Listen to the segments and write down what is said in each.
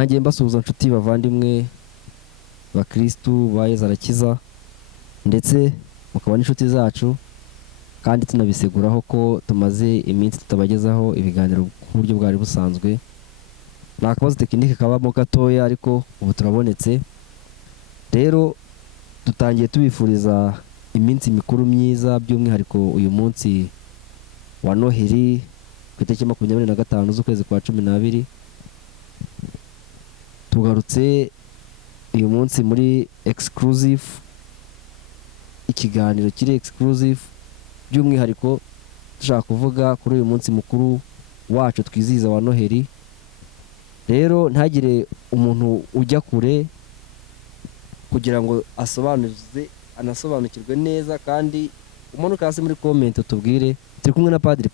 ntangiye mbasuhuza inshuti bavandimwe bakristu ba Yezu arakiza ndetse mukaba n'inshuti zacu kandi tunabiseguraho ko tumaze iminsi tutabagezaho ibiganiro ku buryo bwari busanzwe. Nta kabazo tekinike kabamo gatoya ariko ubu turabonetse. Rero dutangiye tubifuriza iminsi mikuru myiza, by'umwihariko uyu munsi wa Noheli ku itariki 25 z'ukwezi kwa 12. Tugarutse uyu munsi muri exclusive, ikiganiro kiri exclusive, by'umwihariko dushaka kuvuga kuri uyu munsi mukuru wacu twizihiza wa Noheli. Rero ntagire umuntu ujya kure kugira ngo anasobanukirwe neza, kandi umanuka hasi muri comment utubwire. Turi kumwe na Padiri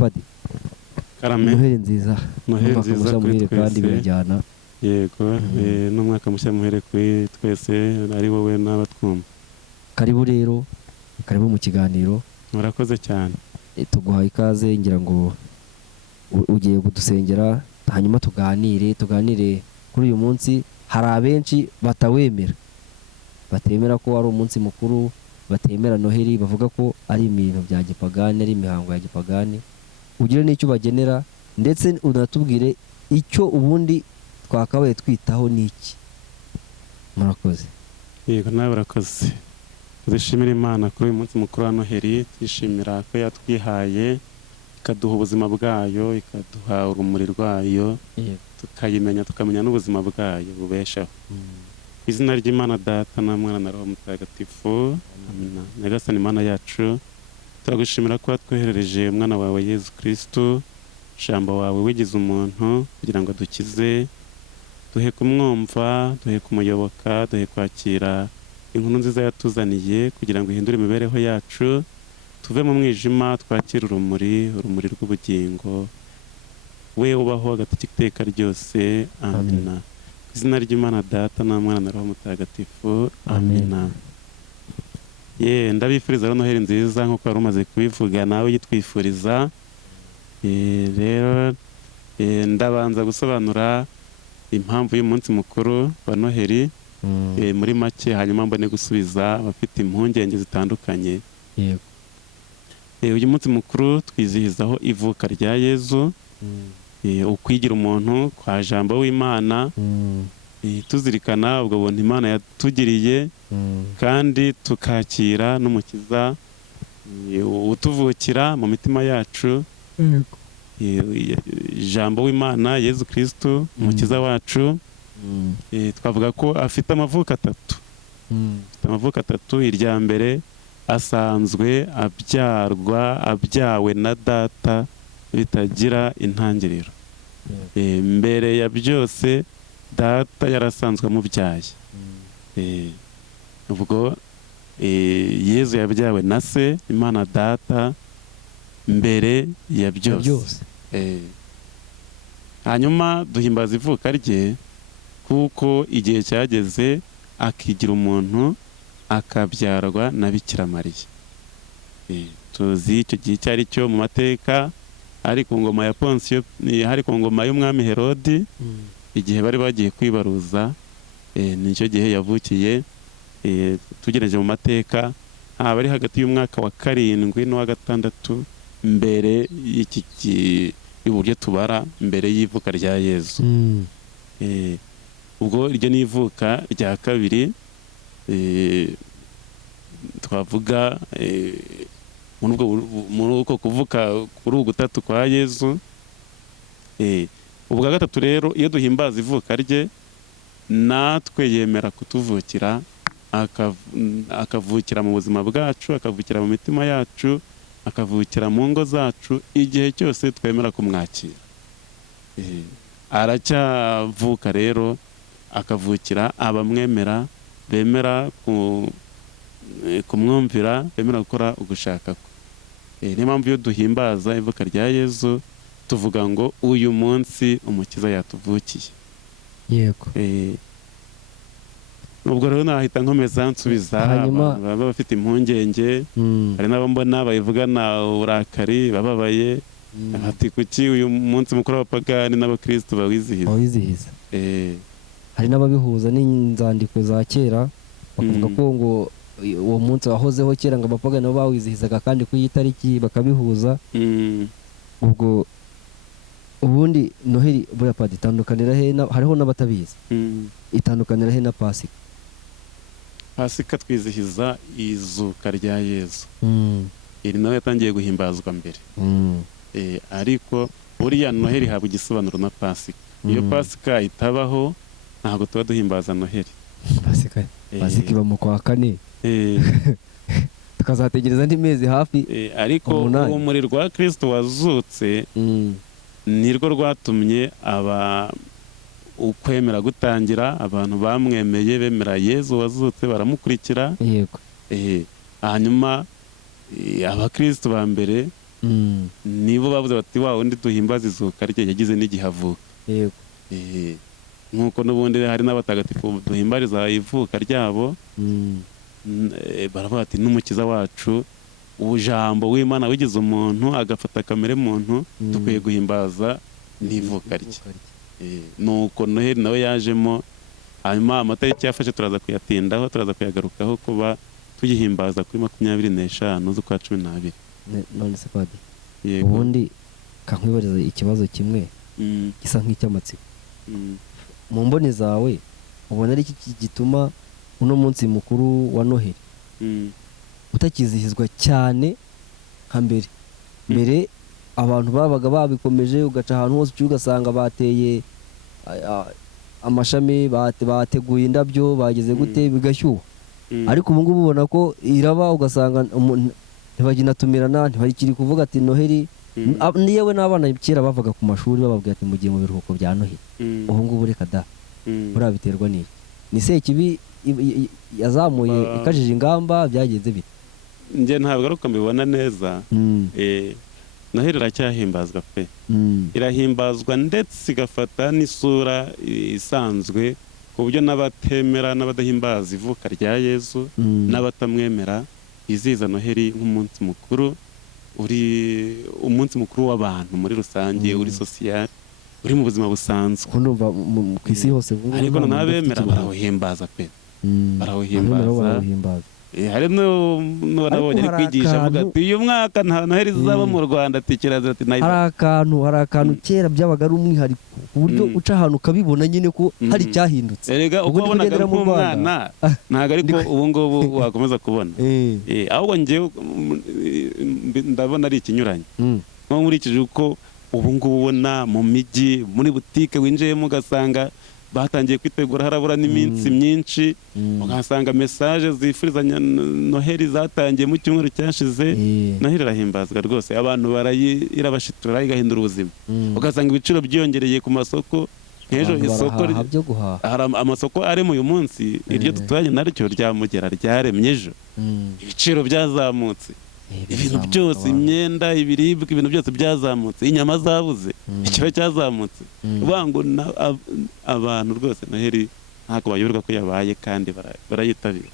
Karame. Noheli nziza. Noheli nziza kuri twese kandi birajyana. Yego, n'umwaka mushya muhere kuri twese, ari wowe n'abatwumva. Karibu rero, karibu mu kiganiro. Murakoze cyane. Tuguhaye ikaze, ngira ngo ugiye kudusengera hanyuma tuganire kuri uyu munsi. Hari abenshi batawemera, batemera ko ari umunsi mukuru, batemera Noheli, bavuga ko ari ibintu bya gipagani, ari imihango ya gipagani. Ugire n'icyo bagenera ndetse unatubwire icyo ubundi twakabaye twitaho n'iki. Murakoze. Yego, nawe barakoze. Dushimira Imana kuri uyu munsi mukuru wa Noheli, twishimira ko yatwihaye ikaduha ubuzima bwayo, ikaduha urumuri rwayo, tukayimenya, tukamenya n'ubuzima bwayo bubeshaho. Izina ry'Imana Data na Mwana na Roho Mutagatifu. Amina. Nyagasani Imana yacu, turagushimira ko watwoherereje umwana wawe Yezu Kristo, jambo wawe wigize umuntu kugira ngo dukize, duhe kumwumva, duhe kumuyoboka, duhe kwakira inkuru nziza yatuzaniye kugira ngo ihindure imibereho yacu, tuve mu mwijima twakire urumuri rw'ubugingo, we ubaho hagati iteka ryose. Amina. Izina ry'Imana Data na Mwana na Roho Mutagatifu. Amina. Ndabifuriza Noheli nziza nk'uko wari umaze kubivuga nawe yitwifuriza. Rero ndabanza gusobanura impamvu y'umunsi mukuru wa Noheli muri make, hanyuma mbone gusubiza abafite impungenge zitandukanye. Yego. Uyu munsi mukuru twizihizaho ivuka rya Yezu, ukwigira umuntu kwa jambo w'Imana, tuzirikana ubwo buntu Imana yatugiriye, kandi tukakira n'umukiza utuvukira mu mitima yacu. Jambo w'Imana Yezu Kristo umukiza wacu. Twavuga ko afite amavuko atatu. Irya mbere asanzwe abyawe na Data bitagira intangiriro. Mbere ya byose Data yarasanzwe amubyaye. Ubwo Yezu yabyawe na se Imana Data mbere ya byose. Hanyuma duhimbaza ivuka rye kuko igihe cyageze akigira umuntu, akabyarwa na Bikira Mariya. Tuzi icyo gihe icyo ari cyo mu mateka, hari ku ngoma ya Ponsiyo, hari ku ngoma y'umwami Herodi, igihe bari bagiye kwibaruza, nicyo gihe yavukiye. Tugereje mu mateka, bari hagati y'umwaka wa 7 n'uwa 6 mbere y'uburyo tubara mbere y'ivuka rya Yezu. Ubwo iryo ni ivuka rya kabiri. Twavuga muri uko kuvuka kuri ugutatu kwa Yezu. Ubwa gatatu rero, iyo duhimbaza ivuka rye, natwe yemera kutuvukira, akavukira mu buzima bwacu, akavukira mu mitima yacu, akavukira mu ngo zacu, igihe cyose twemera kumwakira. Aracyavuka rero, akavukira abamwemera, bemera kumwumvira, bemera gukora ugushaka kwe. Niyo mpamvu iyo duhimbaza ivuka rya Yezu tuvuga ngo uyu munsi umukiza yatuvukiye. Yego. Ubwo rero nahita nkomeza nsubiza baba bafite impungenge. Hari n'abo mbona bayivugana uburakari, bababaye, bati kuki uyu munsi mukuru w'abapagani n'abakristo bawizihiza. hari n'ababihuza n'inzandiko za kera bakavuga ko ngo uwo munsi wahozeho kera ngo abapagani nabo bawizihizaga kandi ku iyi tariki bakabihuza. Ubwo ubundi noheli buriya padi itandukanira he hariho n'abatabizi, itandukanira he na pasika? pasika twizihiza izuka rya Yezu, iri nawe yatangiye guhimbazwa mbere. Ariko buriya noheli haba igisobanuro na pasika. Iyo pasika itabaho ntabwo tuba duhimbaza noheli. Pasika iba mu kwa kane, tukazategereza andi mezi hafi. Ariko urumuri rwa Kristo wazutse nirwo rwatumye ukwemera gutangira, abantu bamwemeye bemera Yezu wazutse baramukurikira. Yego. Hanyuma abakristo ba mbere nibo bavuze bati wa undi duhimbaza izuka rye yagize n'igihe avuka. Yego. Nk'uko n'ubundi hari n'abatagatifu duhimbariza ivuka ryabo, baravuga ati n'umukiza wacu ujambo w'Imana wigize umuntu agafata kamere muntu, dukwiye guhimbaza n'ivuka rye. Nuko noheli nawe yajemo. Hanyuma amatariki yafashe turaza kuyatindaho, turaza kuyagarukaho kuba tuyihimbaza kuri 25 z'ukwa 12. None se padi, ubundi kankwibariza ikibazo kimwe gisa nk'icy'amatsiko. Mu mboni zawe ubona ari iki gituma uno munsi mukuru wa noheli utakizihizwa cyane nka mbere? Mbere abantu babaga babikomeje, ugaca ahantu hose ugasanga bateye amashami, bateguye indabyo, bageze gute bigashyuha. Ariko ubu ngubu ubona ko iraba ugasanga ntibaginaatumirana, ntibakiri kuvuga ati noheli. Yewe n'abana kera bavaga ku mashuri bababwira ati mugiye mu biruhuko bya noheli. Ubu ngubu reka da, buriya biterwa n'iki? Ni Sekibi yazamuye ikajije ingamba, byagenze bite? Njye ntabwo ari uko mbibona neza. Noheli iracyahimbazwa pe, irahimbazwa ndetse igafata n'isura isanzwe ku buryo n'abatemera n'abadahimbaza ivuka rya Yezu n'abatamwemera bizihiza noheli nk'umunsi mukuru, uri umunsi mukuru w'abantu muri rusange, uri social, uri mu buzima busanzwe. Ndumva ku isi hose ariko n'abemera barawuhimbaza pe, barawuhimbaza. Hari n'abonye ari kwigisha avuga ati uyu mwaka nta noheli zizaba mu Rwanda, ati kirazira, ati nayo. Hari akantu kera byabaga ari umwihariko ku buryo uca ahantu ukabibona nyine ko hari icyahindutse. Erega uko wabonaga nk'umwana ntabwo ariko ubu ngubu wakomeza kubona. Ahubwo njyewe ndabona ari ikinyuranye, nko nkurikije uko ubu ngubu ubona mu mijyi, muri butike winjiyemo ugasanga batangiye kwitegura, harabura n'iminsi myinshi, ugasanga message zifurizanya noheli zatangiye mu cyumweru cyashize. Noheli irahimbazwa rwose, abantu irabashitura igahindura ubuzima. Ugasanga ibiciro byiyongereye ku masoko. Nk'ejo isoko hari amasoko arimo uyu munsi, iryo duturanye naryo ryamugera ryaremye ejo, ibiciro byazamutse. Ibintu byose, imyenda, ibiribwa, ibintu byose byazamutse, inyama zabuze, ikiro cyazamutse. Uvuga ngo abantu rwose noheli ntabwo bayoberwa ko yabaye kandi barayitabira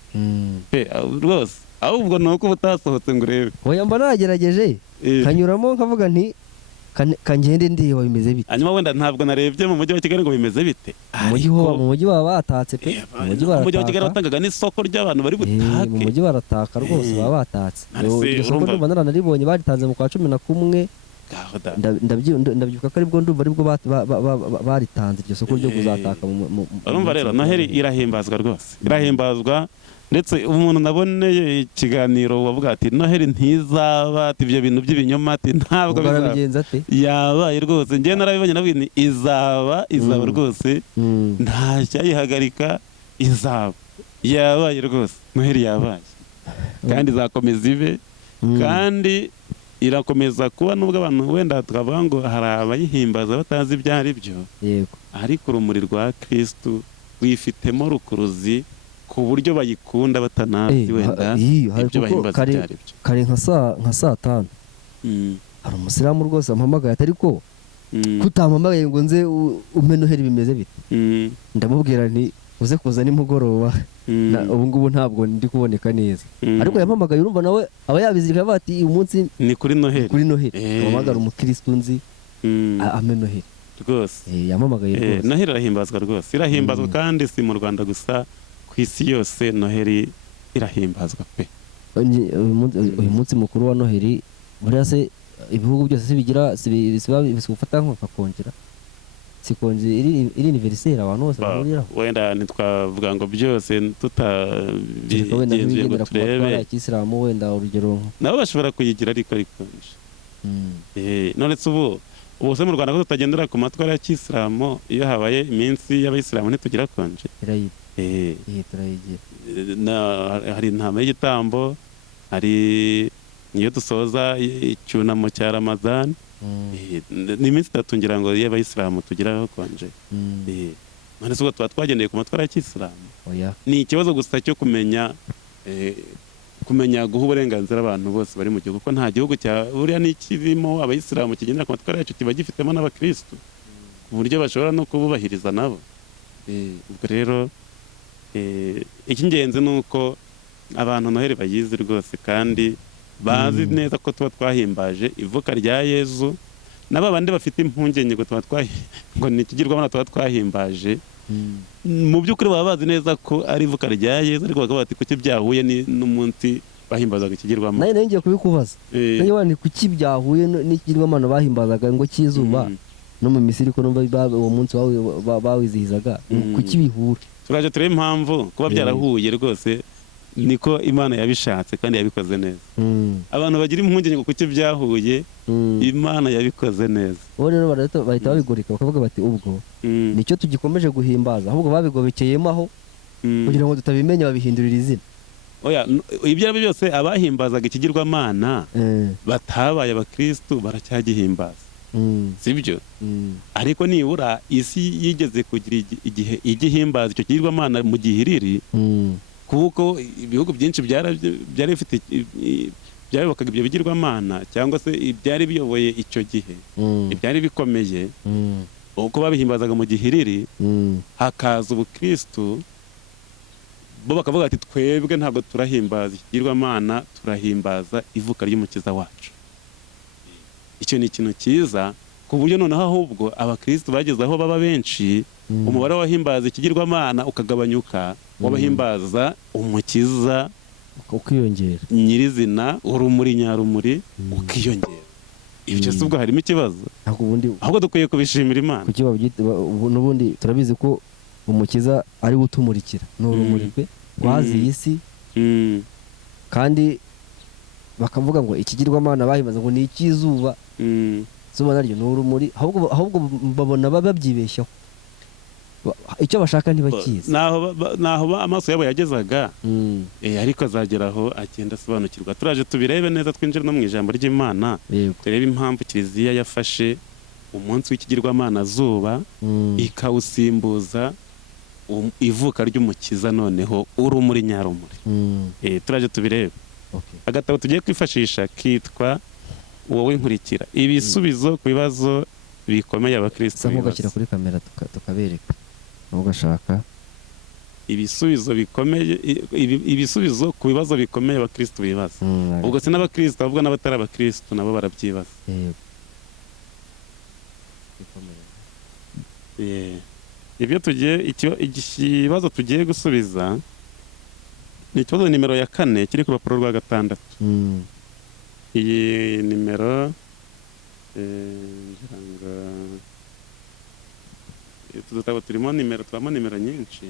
rwose. Ahubwo ni uko ubutasohotse ngo urebe. Oya, mba nagerageje kanyuramo nkavuga nti kangende ndeba bimeze bite. Hanyuma wenda ntabwo narebye mu mujyi wa Kigali ngo bimeze bite. Mu mujyi baba batatse pe, mu mujyi wa Kigali batangaga n'isoko ry'abantu bari butake. Mu mujyi barataka rwose, baba batatse. Iryo soko ndumva naranaribonye baritanze mu kwa 11. Ndabyibuka ko aribwo ndumva aribwo baritanze iryo soko ryo kuzataka. Urumva rero noheli irahimbazwa rwose, irahimbazwa. Ndetse umuntu naboneye ikiganiro wavuga ati noheli ntizaba, ati ibyo bintu by'ibinyoma, ati ntabwo bizaba. Yabaye rwose, njye narabibonye navuga ni izaba rwose, nta cyayihagarika, izaba, yabaye rwose. Noheli yabaye kandi izakomeza ibe, kandi irakomeza kuba, nubwo abantu wenda twavuga ngo hari abayihimbaza batazi ibyo ari byo. Ariko urumuri rwa Kristo rwifitemo rukuruzi ku buryo bayikunda batanazi wenda ibyo bahimbaza ibyo ari byo. Kare nka saa 5 hari umusilamu rwose ampamagaye, atari ko kutampamagaye ngo nze umpe noheli bimeze bite. Ndamubwira nti uze kuza nimugoroba, ubu ngubu ntabwo ndi kuboneka neza. Ariko yampamagaye, urumva nawe aba yabizirika bati uyu munsi ni kuri noheli. Ampamagara umukristo nzi ampe noheli. rwose yampamagaye rwose. noheli irahimbazwa rwose, irahimbazwa kandi si mu Rwanda gusa, ku isi yose noheli irahimbazwa pe. uyu munsi mukuru wa noheli buriya se ibihugu byose bigira bifata nk'akongera sikonje iri universelle abantu bose bahuriraho. Wenda ntitwavuga ngo byose tutabigenzuye ngo turebe Kisilamu, wenda urugero nabo bashobora kuyigira ariko rikonje. None se ubu se mu Rwanda ko tutagendera ku matwara ya Kisilamu, iyo habaye iminsi y'abayisilamu ntitugira konje? Hari intama y'igitambo, hari niyo dusoza icyunamo cya Ramadhan, ni iminsi 3 ngira ngo y'abayisilamu tugiraho konje. None se ubwo tuba twagendeye ku matwara ya Kisilamu? Ni ikibazo gusa cyo kumenya guha uburenganzira abantu bose bari mu gihugu, ko nta gihugu buriya n'ikirimo abayisilamu kigendera ku matwara yacu kiba gifitemo n'abakristo ku buryo bashobora no kububahiriza nabo. Ubwo rero icy'ingenzi ni uko abantu noheli bayizi rwose kandi bazi neza ko tuba twahimbaje ivuka rya Yezu, n'aba bandi bafite impungenge ngo ngo ni ikigirwamana tuba twahimbaje, mu by'ukuri baba bazi neza ko ari ivuka rya Yezu, ariko bakavuga bati kuki byahuye n'umunsi bahimbazaga ikigirwamana. Nayo ngiye kubikubaza, nayo ni kuki byahuye n'ikigirwamana bahimbazaga ngo cy'izuba no mu Misiri ko uwo munsi bawizihizaga, kuki bihura? Turaje turebe impamvu kuba byarahuye rwose, niko Imana yabishatse kandi yabikoze neza. Abantu bagira impungenge ngo kuki byahuye, Imana yabikoze neza. Bo rero bahita babigoreka bakavuga bati ubwo nicyo tugikomeje guhimbaza, ahubwo babigobekeyemo aho kugira ngo tutabimenya babihindurira izina. Oya, ibyo ari byose abahimbazaga ikigirwamana batabaye abakristo baracyagihimbaza, sibyo? Ariko nibura isi yigeze kugira igihe igihimbaza icyo kigirwamana mu gihiriri, kuko ibihugu byinshi byari bifite byayobokaga ibyo bigirwamana, cyangwa se ibyari biyoboye icyo gihe, ibyari bikomeye, uko babihimbazaga mu gihiriri, hakaza ubukristo, bo bakavuga ati twebwe ntabwo turahimbaza ikigirwamana, turahimbaza ivuka ry'umukiza wacu. Icyo ni ikintu cyiza, ku buryo noneho ahubwo abakristo bageze aho baba benshi, umubare w'abahimbaza ikigirwamana ukagabanyuka, w'abahimbaza umukiza ukiyongera, nyirizina urumuri nyarumuri ukiyongera. Ibyo si ubwo harimo ikibazo? Ahubwo dukwiye kubishimira Imana. Kuki n'ubundi turabizi ko umukiza ari utumurikira, ni urumuri pe rwaziye isi, kandi bakavuga ngo ikigirwamana bahimbaza ngo ni icy'izuba, izuba naryo ni urumuri, ahubwo babona babyibeshyaho, icyo bashaka ntibakizi. Naho amaso yabo yagezaga, ariko azageraho agenda asobanukirwa. Turaje tubirebe neza, twinjire no mu ijambo ry'Imana, turebe impamvu Kiliziya yafashe umunsi w'ikigirwamana zuba ikawusimbuza ivuka ry'umukiza, noneho urumuri nyarumuri. Turaje tubirebe. Agatabo tugiye kwifashisha kitwa Wowe Nkurikira, ibisubizo ku bibazo bikomeye abakristo bibaza. Ugashyira kuri kamera tukabereka, ugashaka ibisubizo bikomeye, ibisubizo ku bibazo bikomeye abakristo bibaza. Ubwo se n'abakristo, ahubwo n'abatari abakristo nabo barabyibaza. Ibyo ikibazo tugiye gusubiza ni ikibazo nimero ya 4 kiri ku rupapuro rwa 6. Iyi nimero tudutabo turimo nimero nyinshi.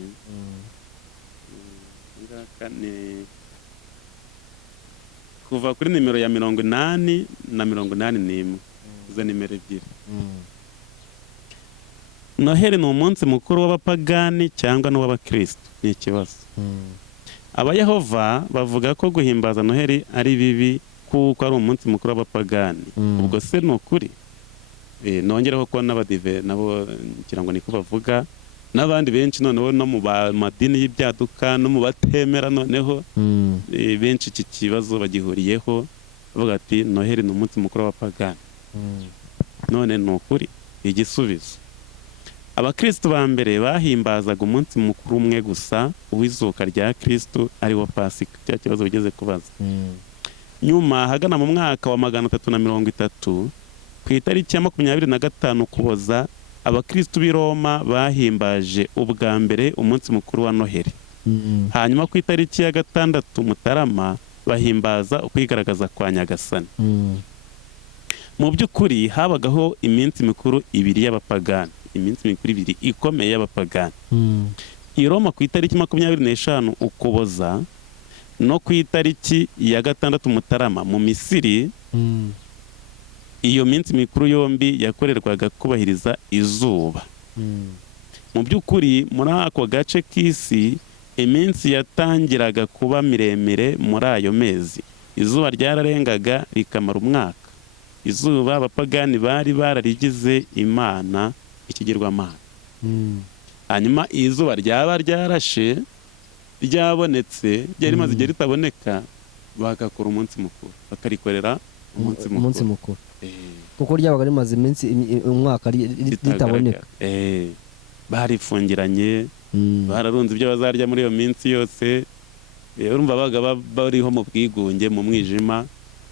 Kuva kuri nimero ya 80 na 81, izo nimero ebyiri. Noheli ni umunsi mukuru w'abapagani cyangwa n'uw'abakristo? Ni ikibazo. Abayehova bavuga ko guhimbaza Noheli ari bibi kuko ari umunsi mukuru w'abapagani. Ubwo se ni ukuri? Nongeraho ko n'abadive nabo ngira ngo niko bavuga, n'abandi benshi noneho no mu madini y'ibyaduka no mu batemera, noneho benshi iki kibazo bagihuriyeho, bavuga ati Noheli ni umunsi mukuru w'abapagani. None ni ukuri? Igisubizo: abakristo ba mbere bahimbazaga umunsi mukuru umwe gusa w'izuka rya Kristo, ari wo Pasika. Cya kibazo bigeze kubaza. Nyuma hagana mu mwaka wa 330, ku itariki ya 25 Ukuboza, abakristu b'i Roma bahimbaje ubwa mbere umunsi mukuru wa Noheli. Hanyuma ku itariki ya 6 Mutarama bahimbaza ukwigaragaza kwa Nyagasani. Mu by'ukuri habagaho iminsi mikuru ibiri y'abapagani, iminsi mikuru ibiri ikomeye y'abapagani. I Roma ku itariki 25 Ukuboza no ku itariki ya 6 Mutarama mu Misiri. Iyo minsi mikuru yombi yakorerwaga kubahiriza izuba. Mu by'ukuri muri ako gace k'isi iminsi yatangiraga kuba miremire muri ayo mezi. Izuba ryararengaga rikamara umwaka. Izuba abapagani bari bararigize imana, ikigirwamana. Hanyuma izuba ryaba ryarashe ryabonetse, ryari maze igihe ritaboneka, bagakora umunsi mukuru, bakarikorera umunsi mukuru. Kuko ryabaga rimaze iminsi umwaka ritaboneka. Barifungiranye, bararunze ibyo bazarya muri iyo minsi yose. Urumva babaga bariho mu bwigunge, mu mwijima,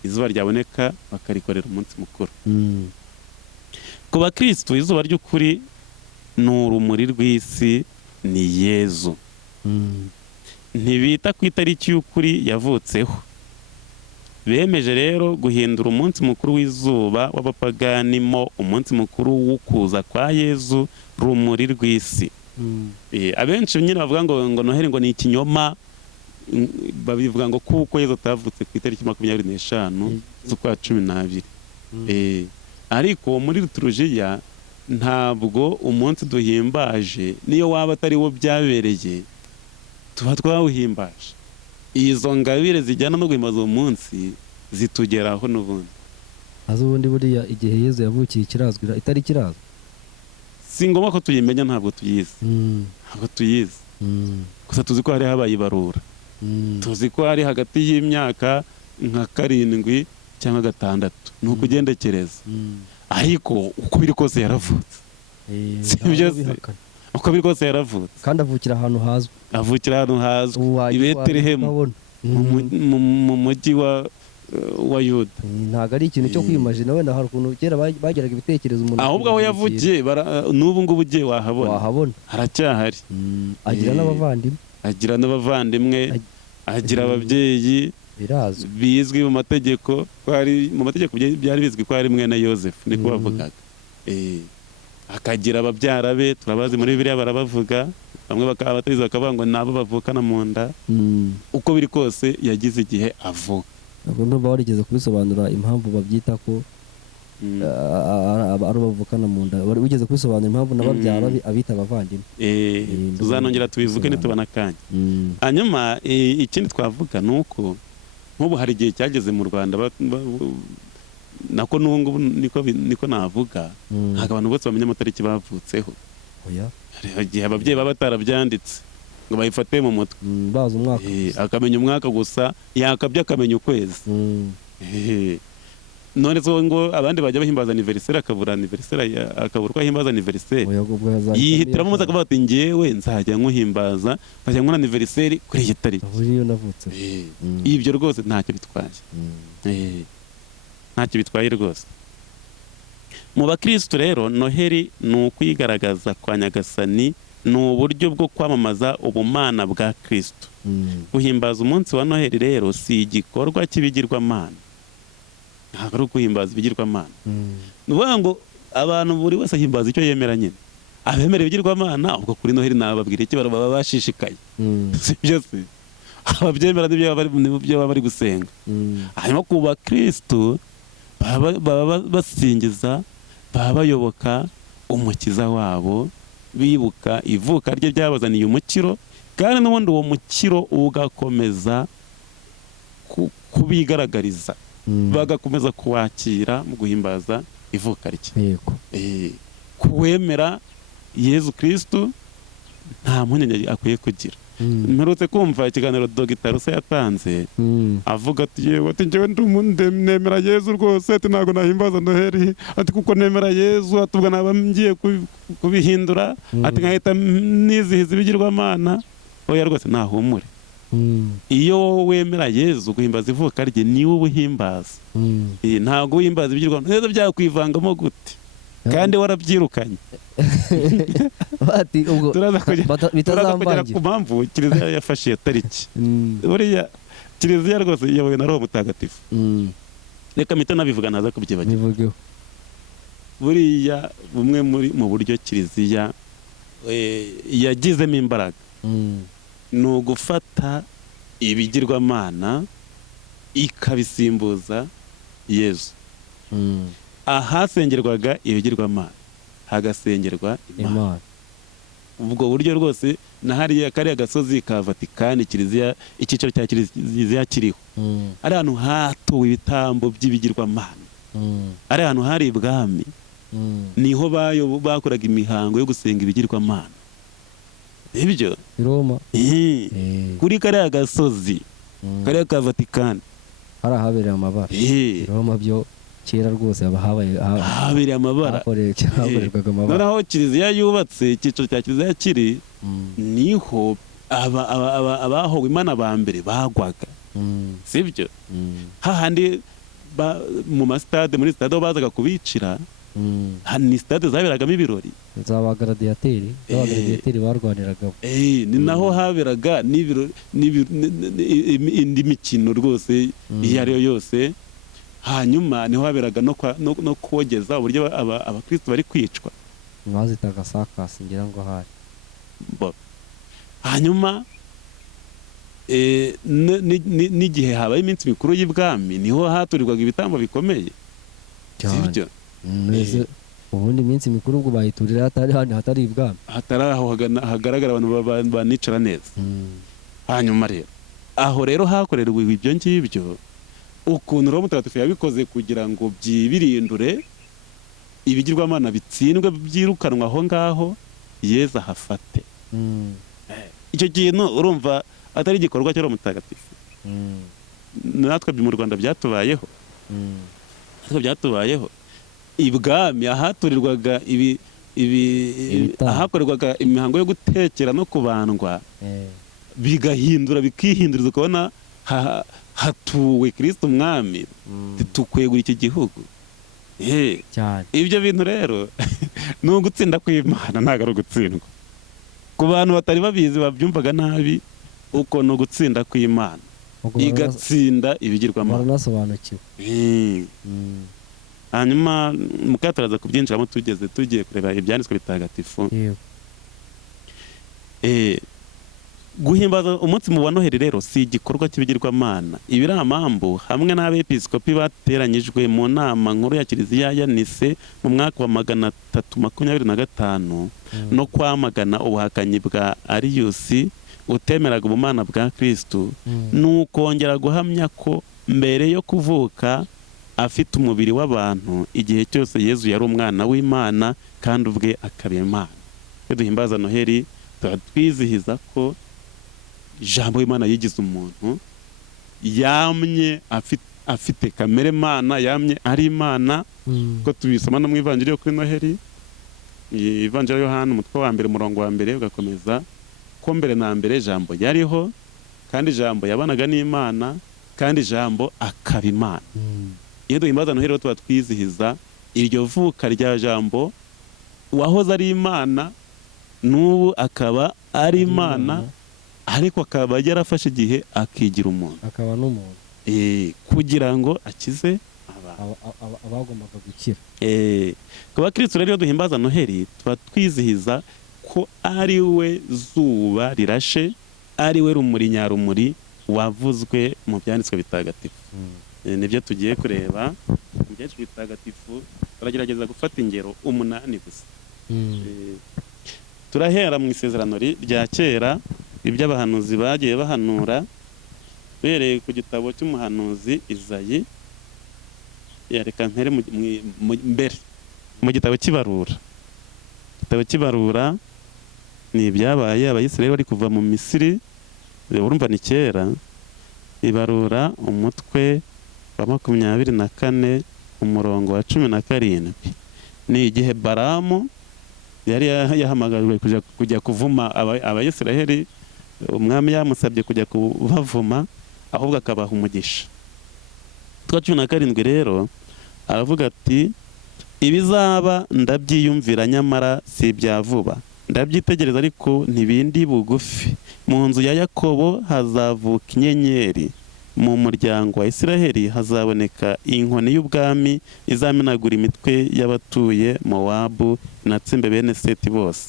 izuba ryaboneka bakarikorera umunsi mukuru. Ku bakristo izuba ry'ukuri ni urumuri rw'isi, ni Yezu. Ntibita ku itariki y'ukuri yavutseho. Bemeje rero guhindura umunsi mukuru w'izuba w'abapagani mo umunsi mukuru w'ukuza kwa Yezu, rumuri rw'isi. Abenshi nyine bavuga ngo Noheli ngo ni ikinyoma, babivuga ngo kuko Yezu atavutse ku itariki 25 z'ukwa 12. Ariko muri liturujia ntabwo umunsi duhimbaje niyo waba atari wo byabereye tuba twawuhimbaje. Izo ngabire zijyana no guhimbaza uwo munsi zitugeraho n'ubundi. Azo ubundi buriya igihe Yezu yavukiye kirazwira itariki irazwi. Si ngombwa ko tuyimenya, ntabwo tuyizi. Ntabwo tuyizi. Gusa tuzi ko hari habaye ibarura. Tuzi ko hari hagati y'imyaka nka 7 cyangwa 6. Ni ukugendekereza. Ariko uko biri kose yaravutse. Sibyo se? Uko biri kose yaravutse. Kandi avukira ahantu hazwi. Avukira ahantu hazwi. I Betelehemu, mu mujyi wa Yuda. Ntago ari ikintu cyo kwimagina, wenda hari ukuntu kera bageraga ibitekerezo umuntu. Ahubwo aho yavukiye n'ubu ngubu ugiye wahabona. Haracyahari. Agira n'abavandimwe, agira ababyeyi bizwi mu mategeko, byari bizwi ko ari mwene Yosefu, niko bavugaga. Akagira ababyara be, turabazi muri Bibiliya barabavuga, bamwe abatabizi bakavuga ngo nabo bavukana mu nda. Uko biri kose yagize igihe avuka. Ntabwo ndumva warigeze kubisobanura impamvu babyita ko ari bavukana mu nda. Wigeze kubisobanura impamvu n'ababyara abita abavandimwe. Tuzanongera tubivuge nitubana akanya. Hanyuma ikindi twavuga ni uko nk'ubu hari igihe cyageze mu Rwanda, nako n'ubu niko navuga, ntabwo abantu bose bamenya amatariki bavutseho. Igihe ababyeyi baba batarabyanditse ngo bayifate mu mutwe, bazi umwaka, akamenya umwaka gusa, yakabye akamenya ukwezi. None so ngo abandi bajya bahimbaza anniversaire, akabura anniversaire, akabura uko ahimbaza anniversaire, yihitiramo umunsi akavuga ati njyewe nzajya nkuhimbaza, nzajya nkora anniversaire kuri iyi tariki. Ibyo rwose ntacyo bitwaye. Ntacyo bitwaye rwose. Mu bakristo rero Noheli ni ukwigaragaza kwa Nyagasani, ni uburyo bwo kwamamaza ubumana bwa Kristo. Guhimbaza umunsi wa Noheli rero si igikorwa cy'ibigirwamana, ntabwo ari ukuhimbaza ibigirwamana. Ni ukuvuga ngo abantu buri wese ahimbaza icyo yemera nyine. Abemera ibigirwamana ubwo kuri Noheli nababwira iki, baba bashishikaye. Sibyo se? Ababyemera n'ibyo baba bari gusenga. Hanyuma ku bakristo baba basingiza, baba bayoboka umukiza wabo, bibuka ivuka rye ryabazaniye umukiro, kandi n'ubundi uwo mukiro ugakomeza kubigaragariza, bagakomeza kuwakira mu guhimbaza ivuka rye. Kuwemera Yezu Kristo nta mpungenge akwiye kugira. Mperutse kumva ikiganiro Dr. Rusa yatanze, avuga ati yewe ati njyewe nemera Yezu rwose, ati ntabwo nahimbaza Noheli, ati kuko nemera Yezu, atubwa naba ngiye kubihindura, ati nkahita nizihiza ibigirwamana. Oya rwose ntahumure. Iyo wemera Yezu guhimbaza ivuka rye, niwe ubuhimbaza. Ntabwo uhimbaza ibigirwamana. Neza byakwivangamo gute? kandi warabyirukanye. bati ubwo turaza kugera bitazambangira. ku mpamvu kiliziya yafashe iyo tariki. buriya kiliziya rwose iyobowe na roho mutagatifu. reka mpita nabivuga ntaza kubyibagirwa. bivugeho. buriya bumwe mu buryo kiliziya yagizemo imbaraga ni ugufata ibigirwamana ikabisimbuza Yezu. ahasengerwaga ibigirwamana hagasengerwa Imana. ubwo buryo rwose na hariya kariya gasozi ka Vatikani kiliziya, icyicaro cya kiliziya kiriho, ari ahantu hatuwe ibitambo by'ibigirwamana, ari ahantu hari ibwami, niho bakoraga imihango yo gusenga ibigirwamana. ibyo Roma kuri kariya gasozi kariya ka Vatikani hari ahabereye amabara. Roma byo kera rwose habereye amabara, hakorerwaga amabara. noneho kiliziya yubatse, icyiciro cya kiliziya kiri, niho abahowe Imana ba mbere bagwaga. sibyo? hahandi mu masitade, muri sitade aho bazaga kubicira, ni sitade zaberagamo ibirori z'abagadiyateri barwaniragamo. ni naho haberaga indi mikino rwose iyo ari yo yose. hanyuma niho haberaga no kogeza uburyo abakristo bari kwicwa, bazitaga sakasi ngira ngo hari. hanyuma n'igihe habaye iminsi mikuru y'ibwami niho haturirwaga ibitambo bikomeye. sibyo? ubundi iminsi mikuru ubwo bayiturira hatari ibwami, hatari aho hagaragara abantu banicara neza. hanyuma rero aho rero hakorerwa ibyo ngibyo, ukuntu Roho Mutagatifu yabikoze kugira ngo byibirindure ibigirwamana bitsindwe, byirukanwa aho ngaho, Yezu ahafate. icyo kintu urumva atari igikorwa cya Roho Mutagatifu. natwe mu Rwanda byatubayeho. ibwami ahaturirwaga ahakorerwaga imihango yo gutekera no kubandwa, bikihinduriza, ukabona hatuwe Kristo Umwami, tukwegura iki gihugu. ibyo bintu rero ni ugutsinda kw'Imana, ntabwo ari ugutsindwa. ku bantu batari babizi babyumvaga nabi, uko ni ugutsinda kw'Imana igatsinda ibigirwamana. baranasobanukiwe. hanyuma mukataraza kubyinjiramo tugiye kureba ibyanditswe bitagatifu. guhimbaza umunsi wa Noheli rero si igikorwa cy'ibigirwamana. ibiramambu hamwe n'abepiskopi bateranyijwe mu nama nkuru ya kiliziya ya Nice mu mwaka wa 325 no kwamagana ubuhakanyi bwa Arius utemeraga ubumana bwa Kristo, n'ukongera guhamya ko mbere yo kuvuka afite umubiri w'abantu, igihe cyose Yezu yari umwana w'Imana kandi ubwe akaba Imana. duhimbaza Noheli twizihiza ko ijambo Imana yigize umuntu, yamye afite kamere Mana, yamye ari Imana, ko tubisoma no mu Ivanjiri yo kuri Noheli, Ivanjiri ya Yohana umutwe wa 1 umurongo wa 1 ugakomeza, ko mbere na mbere ijambo yariho, kandi ijambo yabanaga n'Imana, kandi ijambo akaba Imana. iyo duhimbaza Noheli tuba twizihiza iryo vuka rya jambo, wahoze ari Imana n'ubu akaba ari Imana, ariko akaba yarafashe igihe akigira umuntu, akaba n'umuntu, kugira ngo akize abagombaga gukira. ku bakristo rero duhimbaza Noheli tuba twizihiza ko ari we zuba rirashe, ari we rumuri nyarumuri wavuzwe mu byanditswe bitagatifu. nibyo tugiye kureba mu byanditswe bitagatifu. turagerageza gufata ingero 8 gusa. turahera mu isezerano rya kera, iby'abahanuzi bagiye bahanura, bereye ku gitabo cy'umuhanuzi Izayi. reka mpere mbere mu gitabo cy'Ibarura. igitabo cy'Ibarura ni ibyabaye Abayisiraheli bari kuva mu Misiri, urumva ni kera. Ibarura umutwe wa 24 umurongo wa 17, ni igihe Balamu yari yahamagajwe kujya kuvuma Abayisiraheli. umwami yamusabye kujya kubavuma, ahubwo akabaha umugisha. 17 rero aravuga ati ibizaba ndabyiyumvira nyamara si ibya vuba, ndabyitegereza ariko ntibindi bugufi. Mu nzu ya Yakobo hazavuka inyenyeri, mu muryango wa Isiraheli hazaboneka inkoni y'ubwami izamenagura imitwe y'abatuye Mowabu inatsembe bene Seti bose.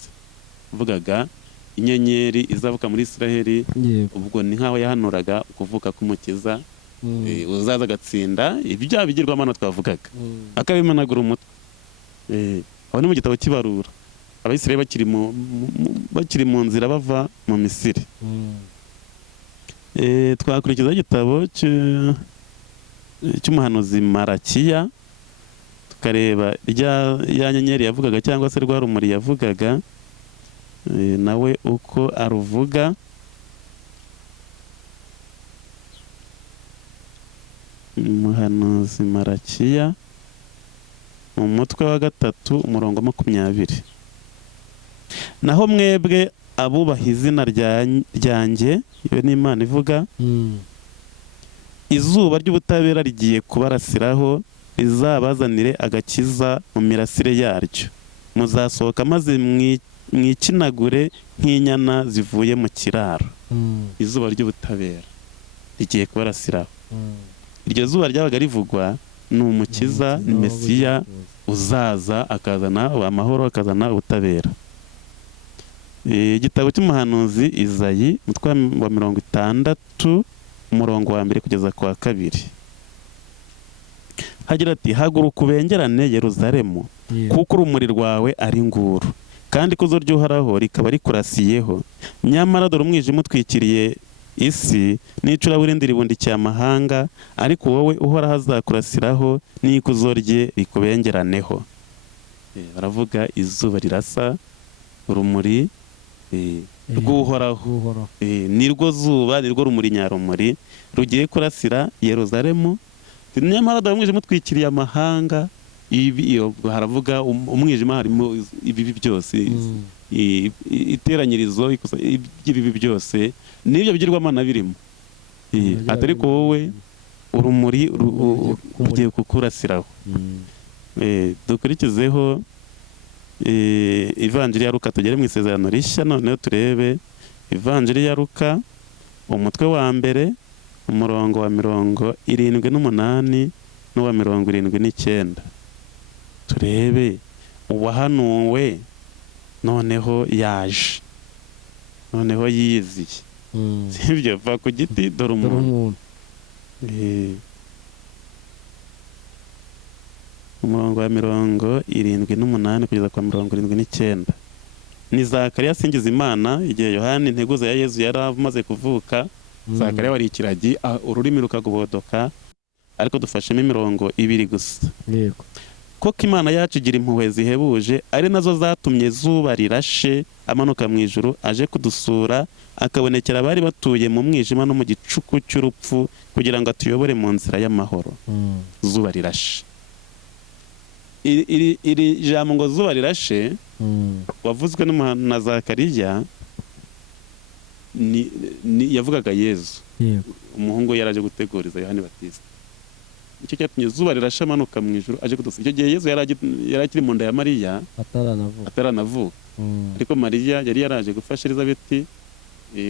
Uvugaga inyenyeri izavuka muri Isiraheli, ubwo ni nkaho yahanuraga kuvuka k'umukiza uzaza agatsinda ibya bigirwamana twavugaga, akabimenagura umutwe. Aho ni mu gitabo cy'ibarura, Abisirayeli bakiri mu nzira bava mu Misiri. Twakurikiza igitabo cy'umuhanuzi Marakiya, tukareba ya nyenyeri yavugaga cyangwa se rwa rumuri yavugaga, nawe uko aruvuga. Umuhanuzi Marakiya mu mutwe wa 3 umurongo 20. Naho mwebwe abubaha izina ryanjye, iyo ni Imana ivuga, izuba ry'ubutabera rigiye kubarasiraho, rizabazanire agakiza mu mirasire yaryo. Muzasohoka maze mwikinagure nk'inyana zivuye mu kiraro. Izuba ry'ubutabera rigiye kubarasiraho. Iryo zuba ryabaga rivugwa ni umukiza, ni Mesiya uzaza akazana amahoro, akazana ubutabera. Igitabo cy'umuhanuzi Izayi umutwe wa 60 umurongo wa 1 kugeza ku wa 2 hagira ati, haguruka ubengerane Yeruzalemu, kuko urumuri rwawe ari nguru, kandi ikuzo ry'Uhoraho rikaba rikurasiyeho. Nyamara dore umwijima utwikiriye isi, n'icuraburindi ribundikiye amahanga, ariko wowe Uhoraho azakurasiraho, n'ikuzo rye rikubengeraneho. Baravuga izuba rirasa, urumuri rw'Uhoraho, nirwo zuba, nirwo rumuri nyarumuri rugiye kurasira Yeruzalemu. Nyamara dore umwijima utwikiriye amahanga, haravuga umwijima harimo ibibi byose, iteranyirizo ry'ibibi byose n'ibyo bigirwamana birimo. Atari ko wowe urumuri rugiye kukurasiraho. Dukurikizeho Ivanjiri ya Luka, tugere mu isezerano rishya. Noneho turebe Ivanjiri ya Luka umutwe wa 1 umurongo wa 78 n'uwa 79. Turebe uwahanuwe noneho yaje, noneho yiziye. Sibyo, va ku giti dore umuntu. Umurongo wa 78 kugeza kwa 79. Ni Zakariya asingiza Imana igihe Yohana integuza ya Yezu yari amaze kuvuka. Zakariya wari ikiragi, ururimi rukagobodoka, ariko dufashemo imirongo 2 gusa. Yego. Koko Imana yacu igira impuhwe zihebuje, ari nazo zatumye zuba rirashe amanuka mu ijuru, aje kudusura, akabonekera abari batuye mu mwijima no mu gicuku cy'urupfu, kugira ngo atuyobore mu nzira y'amahoro. Zuba rirashe. Iri jambo ngo zuba rirashe wavuzwe na Zakariya, yavugaga Yezu, umuhungu yaraje guteguriza Yohani Batista. Icyo cyatumye zuba rirashe amanuka mu ijuru, aje kudusura. Icyo gihe Yezu yari akiri mu nda ya Mariya ataranavuka, ariko Mariya yari yaraje gufasha Elizabeti,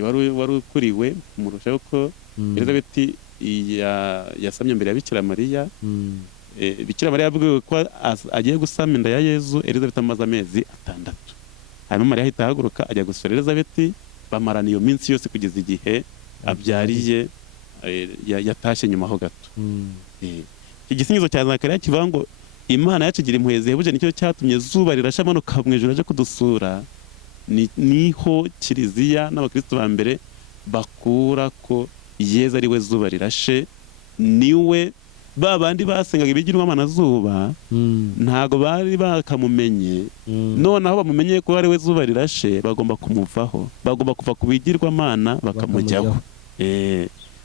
wari ukuriwe kumurushaho ko Elizabeti yasamye mbere ya Bikira Mariya. Bikira Mariya yabwiwe ko agiye gusama inda ya Yezu, Elizabeti amaze amezi 6. Hanyuma Mariya ahita ahaguruka ajya gusura Elizabeti, bamarana iyo minsi yose kugeza igihe abyariye, yatashye nyuma ho gato. Igisingizo cya Zakariya kivuga ngo Imana yacu igira impuhwe zihebuje, nicyo cyatumye zuba rirashe amanuka mu ijuru aje kudusura. Niho Kiliziya n'abakristo ba mbere bakura ko Yezu ari we zuba rirashe. Niwe ba bandi basengaga ibigirwamana zuba ntago bari bakamumenye, noneho bamumenye ko ari we zuba rirashe, bagomba kumuvaho, bagomba kuva ku bigirwamana bakamujyaho.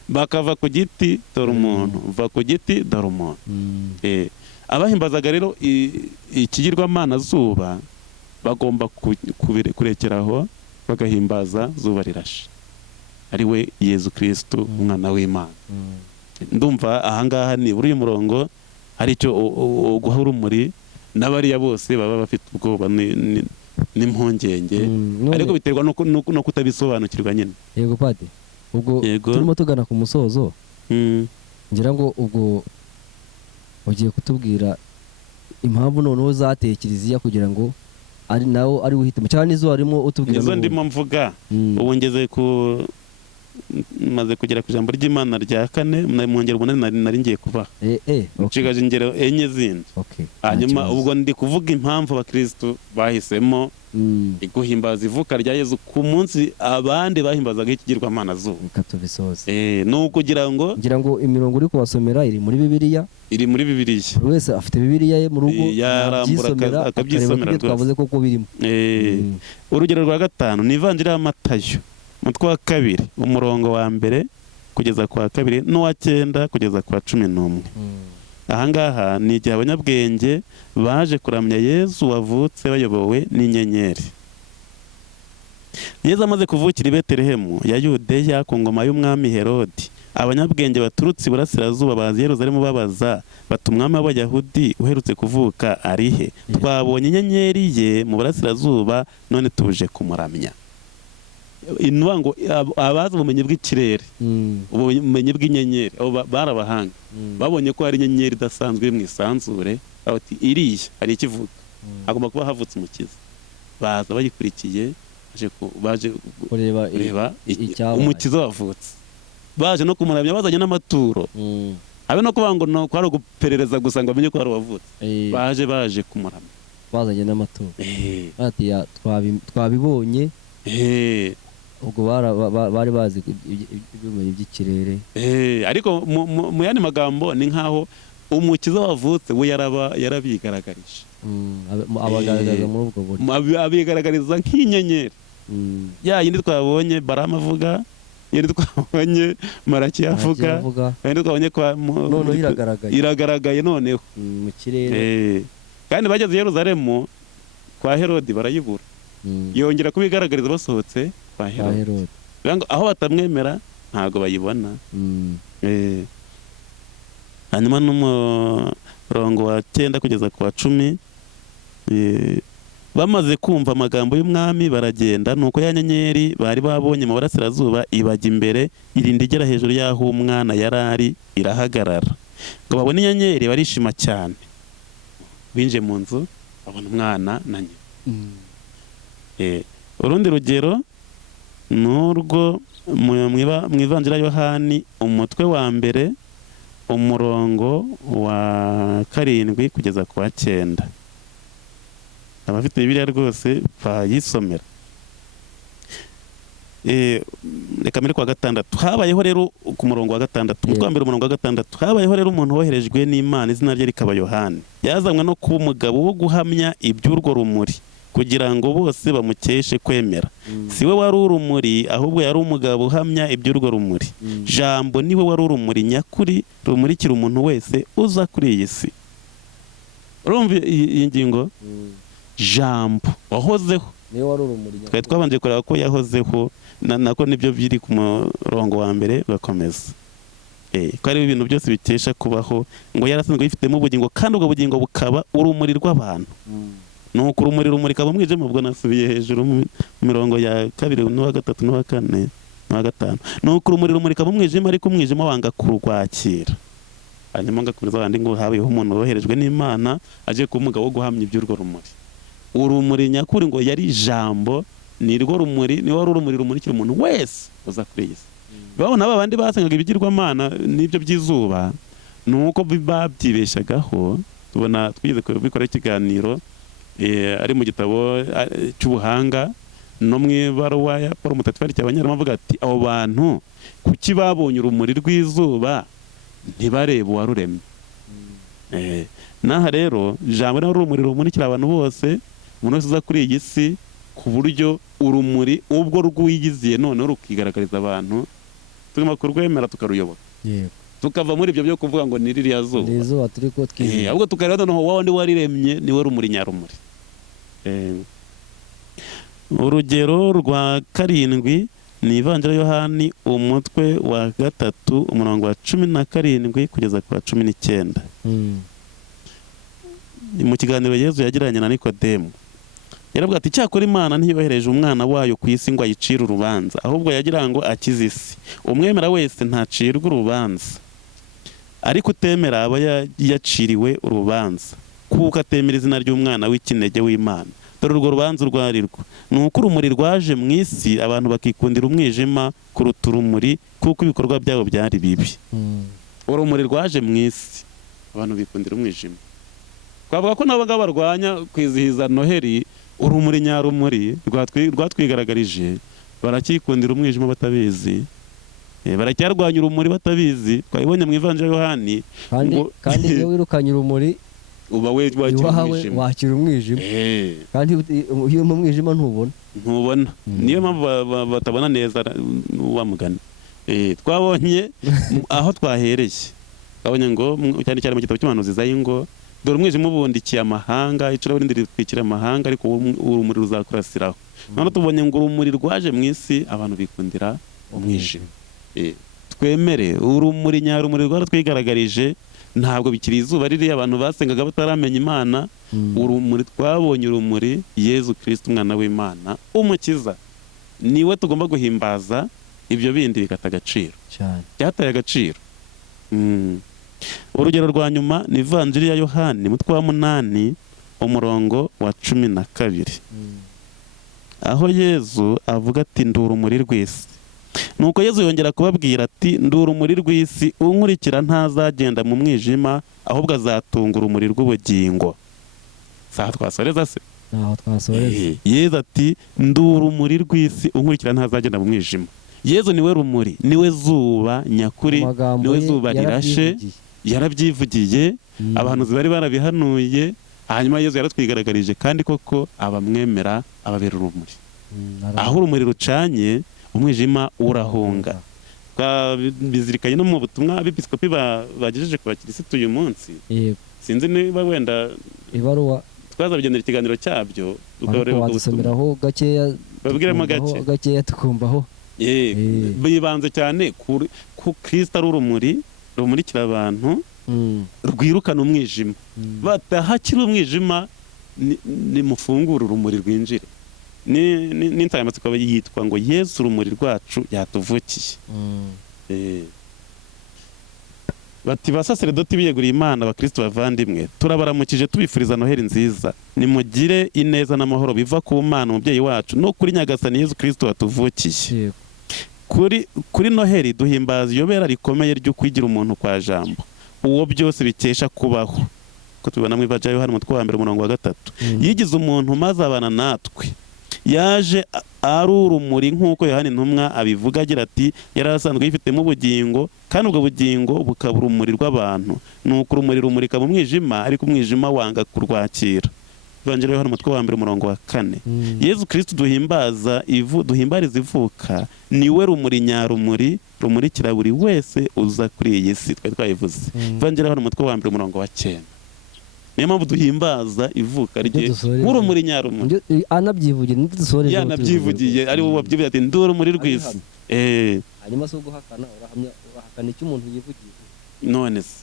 Bakava ku giti dore umuntu, va ku giti dore umuntu. Abahimbazaga rero ikigirwamana zuba bagomba kurekeraho bagahimbaza zuba rirashe, ari we Yezu Kristo umwana w'Imana. Ndumva ahangaha ni buri murongo hari icyo guha urumuri n'abariya bose baba bafite ubwoba n'impungenge ariko biterwa no kutabisobanukirwa nyine. Yego Padiri, ubwo turimo tugana ku musozo, ngira ngo ubwo ugiye kutubwira impamvu noneho zateye Kiliziya kugira ngo ari nawo ari uhitemo cyane izo arimo utubwira nizo ndimo mvuga. Ubu ngeze maze kugera ku ijambo ry'Imana rya 4 mu ngero 8 nari ngiye kubaha nshigaje ingero enye zindi. Hanyuma ubwo ndi kuvuga impamvu abakristo bahisemo guhimbaza ivuka rya Yezu ku munsi abandi bahimbazaga ikigirwamana zuba. Katubisoze ni ukugira ngo ngira ngo imirongo uri kubasomera iri muri Bibiliya, buri wese afite Bibiliya ye mu rugo yarambura akabyisomera rwose. Twavuze koko birimo. Urugero rwa 5 ni Ivanjiri ya Matayo umutwe wa 2 umurongo wa 1 kugeza kwa 2 n'uwa 9 kugeza kwa 11. Ahangaha ni igihe abanyabwenge baje kuramya Yezu wavutse bayobowe n'inyenyeri. Yezu amaze kuvukira i Betelehemu ya Yudeya ku ngoma y'umwami Herodi, abanyabwenge baturutse iburasirazuba baza Yerusalemu babaza bati umwami w'Abayahudi uherutse kuvuka arihe? Twabonye inyenyeri ye mu burasirazuba none tuje kumuramya. Inuwa ngo abazi ubumenyi bw'ikirere, ubumenyi bw'inyenyeri barabahanga, babonye ko hari inyenyeri idasanzwe iri mu isanzure, bati iriya hari ikivuga, agomba kuba havutse umukiza. Baza bayikurikiye baje kureba umukiza wavutse, baje no kumuramya bazanye n'amaturo. Habe no kuvuga ngo kwari uguperereza gusa ngo bamenye ko hari uwavutse, baje kumuramya bazanye n'amaturo. Bati twabibonye ubwo bari bazi iby'ubumenyi by'ikirere. Ariko mu yandi magambo ni nkaho umukiza wavutse we yarabigaragarije, abagaragaza muri ubwo buryo, abigaragariza nk'inyenyeri ya yindi twabonye Baramu avuga, yindi twabonye Malaki avuga, yindi twabonye noneho iragaragaye noneho mu kirere. Kandi bageze i Yerusalemu kwa Herodi barayibura, yongera kubigaragariza basohotse kwa Herodi. Aho batamwemera ntago bayibona. Hanyuma n'umurongo wa 9 kugeza ku wa 10, bamaze kumva amagambo y'umwami baragenda, nuko ya nyenyeri bari babonye mu burasirazuba ibajya imbere irinda igera hejuru y'aho umwana yarari irahagarara. Ngo babone inyenyeri barishima cyane, binje mu nzu babona umwana na nyina. Urundi rugero nurwo mu Ivanjiri ya Yohani umutwe wa 1 umurongo wa 7 kugeza ku wa 9. Abafite Bibiliya rwose bayisomera. Reka mbere kwa 6 habayeho rero ku murongo wa 6 umutwe wa 1 umurongo wa 6 habayeho rero umuntu woherejwe n'Imana izina rye rikaba Yohani, yazanywe no kuba umugabo wo guhamya iby'urwo rumuri kugira ngo bose bamukeshe kwemera. Si we wari urumuri, ahubwo yari umugabo uhamya iby'urwo rumuri. Jambo niwe wari urumuri nyakuri rumurikira umuntu wese uza kuri iyi si. Urumva iyi ngingo? Jambo wahozeho niwe wari urumuri. Twari twabanje kureba ko yahozeho, nako nibyo biri ku murongo wa 1 bakomeza. Ko ari ibintu byose bikesha kubaho, ngo yarasanzwe yifitemo ubugingo kandi ubwo bugingo bukaba urumuri rw'abantu. Nuko urumuri rumurika mu mwijima. Ubwo nasubiye hejuru mu mirongo ya 2 n'uwa 3 n'uwa 4 n'uwa 5. Nuko urumuri rumurika mu mwijima ariko umwijima wanga kurwakira. Hanyuma ngakomeza abandi ngo habayeho umuntu woherejwe n'Imana aje kuba umugabo wo guhamya iby'urwo rumuri. Urumuri nyakuri ngo yari Jambo, nirwo rumuri, niwe wari urumuri rumurikira umuntu wese uza kuri iyi si. Babona abandi basengaga ibigirwamana n'ibyo by'izuba, nuko babyibeshagaho. Tubona twize kubikora ikiganiro ari mu gitabo cy'ubuhanga no mu ibaruwa ya Paul Mutagatifu y'Abanyaroma, avuga ati abo bantu kuki babonye urumuri rw'izuba ntibarebe uwaruremye. Naha rero Jambo ni urumuri rumurikira abantu bose, umuntu wese uza kuri iyi si, ku buryo urumuri ubwo rwiyiziye noneho rukigaragariza abantu, tugomba kurwemera tukaruyoboka. Tukava muri ibyo byo kuvuga ngo ni ririya zuba, ahubwo tukareba noneho wa wundi wariremye niwe rumuri nyarumuri. Urugero rwa 7 ni Ivanjiri ya Yohani umutwe wa 3 umurongo wa 17 kugeza ku wa 19. mu kiganiro Yezu yagiranye na Nikodemu yaravuga ati cyakora Imana ntiyohereje umwana wayo ku isi ngo ayicire urubanza, ahubwo yagira ngo akize isi. Umwemera wese ntacirwa urubanza, ariko utemera aba yaciriwe urubanza kuko atemera izina ry'umwana w'ikinege w'Imana. Dore urwo rubanza urwo ari rwo ni uko urumuri rwaje mu isi, abantu bakikundira umwijima kuruta urumuri kuko ibikorwa byabo byari bibi. Urumuri rwaje mu isi, abantu bikundira umwijima. Twavuga ko n'abagabo barwanya kwizihiza Noheli, urumuri nyarumuri rwatwigaragarije, barakikundira umwijima batabizi, baracyarwanya urumuri batabizi. Twabibonye mu Ivanjiri ya Yohani, kandi iyo wirukanye urumuri uba wakira umwijima, kandi iyo mu mwijima ntubona. Niyo mpamvu batabona neza wa mugani. Twabonye aho twahereye, twabonye ngo cyane cyane mu gitabo cy'umuhanuzi Izayi ngo dore umwijima ubundikiye amahanga, icuraburindi ritwikira amahanga, ariko urumuri ruzakurasiraho. None tubonye ngo urumuri rwaje mu isi, abantu bikundira umwijima. Twemere urumuri nyarumuri rwaratwigaragarije, ntabwo bikiri izuba ririya abantu basengaga bataramenya Imana. Urumuri twabonye, urumuri Yezu Kristo umwana w'Imana umukiza, niwe tugomba guhimbaza. Ibyo bindi bigata agaciro, byataye agaciro. Urugero rwa nyuma ni Ivanjiri ya Yohani umutwe wa 8 umurongo wa 12, aho Yezu avuga ati ndi urumuri rw'isi. Nuko Yezu yongera kubabwira ati ndi urumuri rw'isi, unkurikira ntazagenda mu mwijima, ahubwo azatunga urumuri rw'ubugingo. Saha twasoreza se? Naho twasoreza. Yezu ati ndi urumuri rw'isi, unkurikira ntazagenda mu mwijima. Yezu niwe rumuri, niwe zuba nyakuri, niwe zuba rirashe, yarabyivugiye. Abahanuzi bari barabihanuye, hanyuma Yezu yaratwigaragarije, kandi koko abamwemera ababera urumuri. Aho urumuri rucanye umwijima urahunga. Bizirikanye no mu butumwa abepiskopi bagejeje ku bakirisitu uyu munsi. Sinzi niba wenda ibaruwa twazabigenera ikiganiro cyabyo, tukabasomeraho gakeya, babwiremo gakeya tukumvaho. Bibanze cyane ku Kristo ari urumuri rumurikira abantu, rwirukana umwijima. Batahakira umwijima, nimufungure urumuri rwinjire. N'insanganyamatsiko yitwa ngo Yesu urumuri rwacu yatuvukiye. Bati basaseredoti biyeguriye Imana, abakristo bavandimwe, turabaramukije tubifuriza Noheli nziza. Nimugire ineza n'amahoro biva ku Mana umubyeyi wacu no kuri Nyagasani Yesu Kristo watuvukiye. Kuri Noheli duhimbaza iyobera rikomeye ryo kwigira umuntu kwa Jambo, uwo byose bikesha kubaho. Ko tubibona mu Ivanjiri ya Yohani umutwe wa 1 umurongo wa 3. Yigize umuntu maze abana natwe, yaje ari urumuri nk'uko Yohani intumwa abivuga agira ati yari asanzwe yifitemo ubugingo, kandi ubwo bugingo bukaba urumuri rw'abantu. Nuko urumuri rumurika mu mwijima, ariko umwijima wanga kurwakira. Ivanjiri ya Yohani umutwe wa 1 umurongo wa 4. Yezu Kristo duhimbariza ivuka, niwe rumuri nyarumuri rumurikira buri wese uza kuri iyi si. Twari twayivuze. Ivanjiri ya Yohani umutwe wa 1 umurongo wa 9. Niyo mpamvu duhimbaza ivuka rye nk'urumuri nyarumuri. Yanabyivugiye, ari wowe wabyivugiye ati ndi urumuri rw'isi. Hanyuma so guhakana, urahakana icyo umuntu yivugiye. None se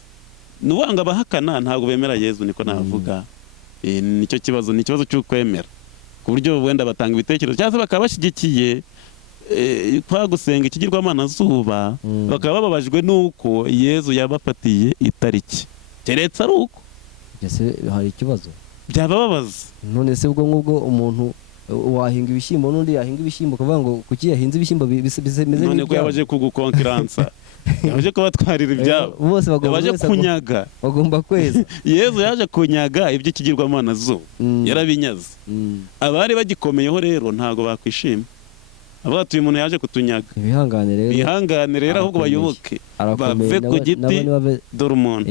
nuwanga abahakana ntabwo bemera Yezu, niko navuga. Nicyo kibazo, ni ikibazo cy'ukwemera, ku buryo wenda batanga ibitekerezo cyangwa se bakaba bashyigikiye kwa gusenga ikigirwamana zuba, bakaba bababajwe n'uko Yezu yabafatiye itariki. Keretse ari uko ese hari ikibazo byababaza. None se ubwo ngubwo umuntu wahinga ibishyimbo n'undi yahinga ibishyimbo, kuvuga ngo kuki yahinze ibishyimbo bimeze neza, none ko yabaje kugukonkiransa, yabaje kubatwarira ibyabo, bose yabaje kunyaga, bagomba kweza. Yezu yaje kunyaga iby'ikigirwamana zuba, yarabinyaze. Abari bagikomeyeho rero ntago bakwishima, avuga uyu muntu yaje kutunyaga. Bihangane rero ahubwo bayoboke, bave ku giti dore umuntu.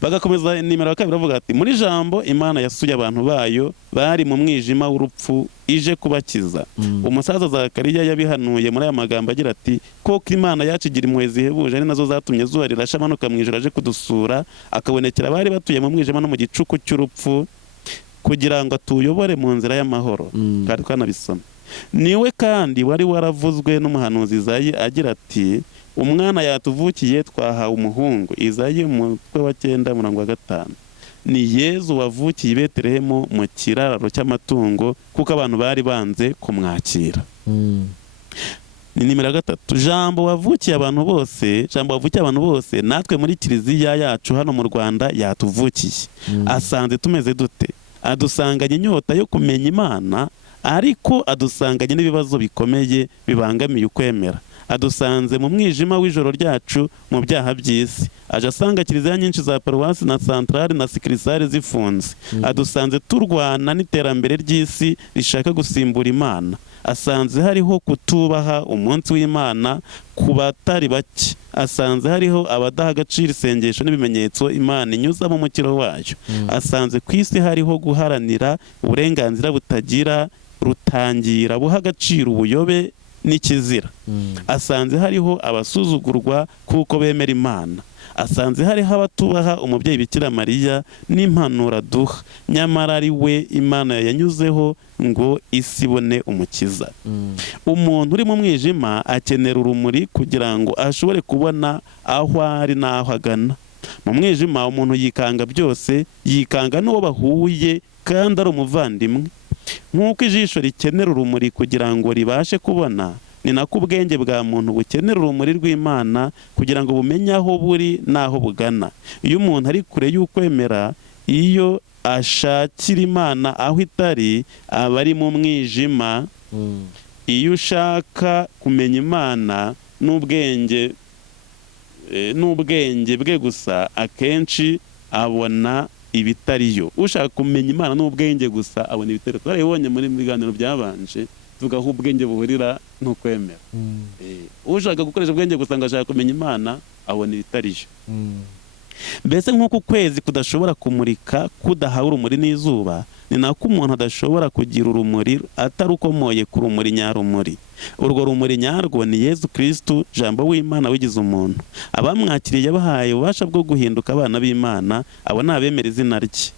Bagakomeza nimero ya 2 bavuga ati muri Jambo Imana yasuye abantu bayo bari mu mwijima w'urupfu ije kubakiza. Umusaza Zakariya yabihanuye muri aya magambo agira ati koko Imana yacigira impuhwe zihebuje, ari nazo zatumye zuba rirasha amanuka mu ijoro aje kudusura, akabonekera bari batuye mu mwijima no mu gicuku cy'urupfu, kugira ngo atuyobore mu nzira y'amahoro. Kandi twanabisoma. Niwe kandi wari waravuzwe n'umuhanuzi Izayi agira ati umwana yatuvukiye twahawe umuhungu. Izayi umutwe wa 9 umurongo wa 5. ni Yezu wavukiye i Betelehemu mu kiraro cy'amatungo kuko abantu bari banze kumwakira. Ni nimero 3, jambo wavukiye abantu bose, natwe muri kiliziya yacu hano mu Rwanda yatuvukiye. Asanze tumeze dute? Adusanganye inyota yo kumenya Imana, ariko adusanganye n'ibibazo bikomeye bibangamiye ukwemera. Adusanze mu mwijima w'ijoro ryacu mu byaha by'isi. Aje asanga kiliziya nyinshi za paruwasi na santrale na sikirisare zifunze. Adusanze turwana n'iterambere ry'isi rishaka gusimbura Imana. Asanze hariho kutubaha umunsi w'Imana ku batari bake. Asanze hariho abadaha agaciro isengesho n'ibimenyetso Imana inyuza mu mukiro wayo. Asanze ku isi hariho guharanira uburenganzira butagira rutangira buha agaciro ubuyobe n'ikizira. Asanze hariho abasuzugurwa kuko bemera Imana. Asanze hariho abatubaha umubyeyi Bikira Mariya n'impanuro duha, nyamara ari we Imana yanyuzeho ngo isi ibone umukiza. Umuntu uri mu mwijima akenera urumuri kugira ngo ashobore kubona aho ari n'aho agana. Mu mwijima umuntu yikanga byose, yikanga n'uwo bahuye kandi ari umuvandimwe. Nk'uko ijisho rikenera urumuri kugira ngo ribashe kubona, ni nako ubwenge bwa muntu bukenera urumuri rw'Imana kugira ngo bumenye aho buri n'aho bugana. Iyo umuntu ari kure y'ukwemera, iyo ashakira Imana aho itari, aba ari mu mwijima. Iyo ushaka kumenya Imana n'ubwenge bwe gusa, akenshi abona ibitariyo. Ushaka kumenya Imana n'ubwenge gusa abona ibitariyo. Twarabibonye muri biganiro byabanje, tuvuga aho ubwenge buhurira n'ukwemera. Ushaka gukoresha ubwenge gusa ngo ashaka kumenya Imana abona ibitariyo. Mbese nk'uko ukwezi kudashobora kumurika kudahawe urumuri n'izuba, ni nako umuntu adashobora kugira urumuri atarukomoye ku rumuri nyarumuri. Urwo rumuri nyarwo ni Yezu Kristu, jambo w'Imana wigize umuntu. Abamwakiriye yabahaye ububasha bwo guhinduka abana b'Imana, abo ni abemera izina rye.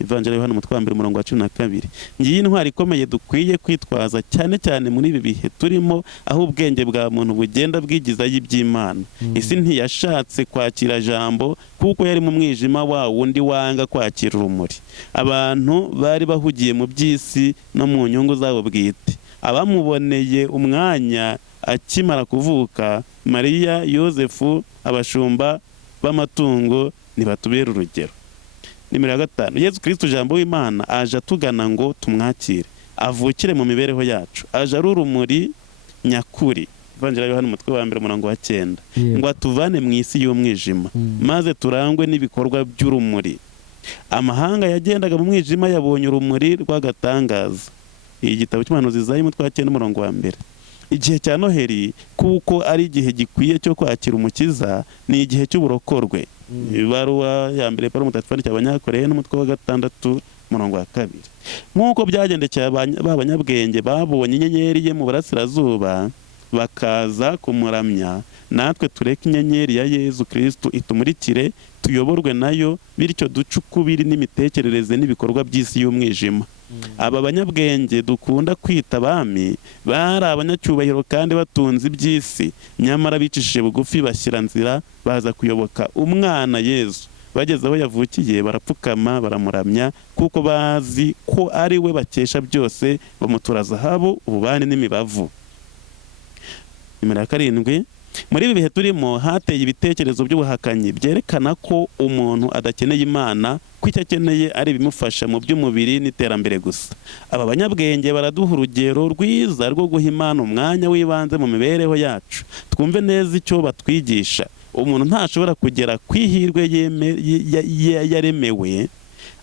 Ivanjiri Yohana umutwe wa mbere umurongo wa 12. Ngiyi intwari ikomeye dukwiye kwitwaza cyane cyane muri ibi bihe turimo, aho ubwenge bwa muntu bugenda bwigiza y'iby'Imana. Isi ntiyashatse kwakira jambo kuko yari mu mwijima wa wundi wanga kwakira urumuri. Abantu bari bahugiye mu by'isi no mu nyungu zabo bwite. Abamuboneye umwanya akimara kuvuka, Mariya, Yosefu, abashumba b'amatungo nibatubera urugero. Nimero 5, Yezu Kristu jambo w'Imana aje atugana ngo tumwakire, avukire mu mibereho yacu. Aje ari urumuri nyakuri. Ivanjiri Yohana umutwe wa 1 umurongo wa 9. Ngo atuvane mu isi y'umwijima, maze turangwe n'ibikorwa by'urumuri. Amahanga yagendaga mu mwijima yabonye urumuri rw'agatangaza. Igitabo cy'umuhanuzi Izayi umutwe wa 9 umurongo wa 1. Igihe cya Noheli kuko ari igihe gikwiye cyo kwakira umukiza, ni igihe cy'uburokorwe. Ibaruwa ya mbere Pawulo mutagatifu cy'Abanyakorinto n'umutwe wa 6 umurongo wa 2. Nk'uko byagendekeye abanyabwenge babonye inyenyeri ye mu burasirazuba bakaza kumuramya, natwe tureke inyenyeri ya Yezu Kristu itumurikire, tuyoborwe nayo, bityo ducukubiri n'imitekerereze n'ibikorwa by'isi y'umwijima. Aba banyabwenge dukunda kwita abami bari abanyacyubahiro kandi batunze iby'isi, nyamara bicishije bugufi bashyira nzira, baza kuyoboka umwana Yezu. Bageze aho yavukiye barapfukama baramuramya, kuko bazi ko ari we bakesha byose, bamutura zahabu, ububani n'imibavu. Nimero 7, muri ibi bihe turimo hateye ibitekerezo by'ubuhakanyi byerekana ko umuntu adakeneye Imana, ko icyo akeneye ari ibimufasha mu by'umubiri n'iterambere gusa. Aba banyabwenge baraduha urugero rwiza rwo guha Imana umwanya w'ibanze mu mibereho yacu. Twumve neza icyo batwigisha. Umuntu ntashobora kugera ku ihirwe yaremewe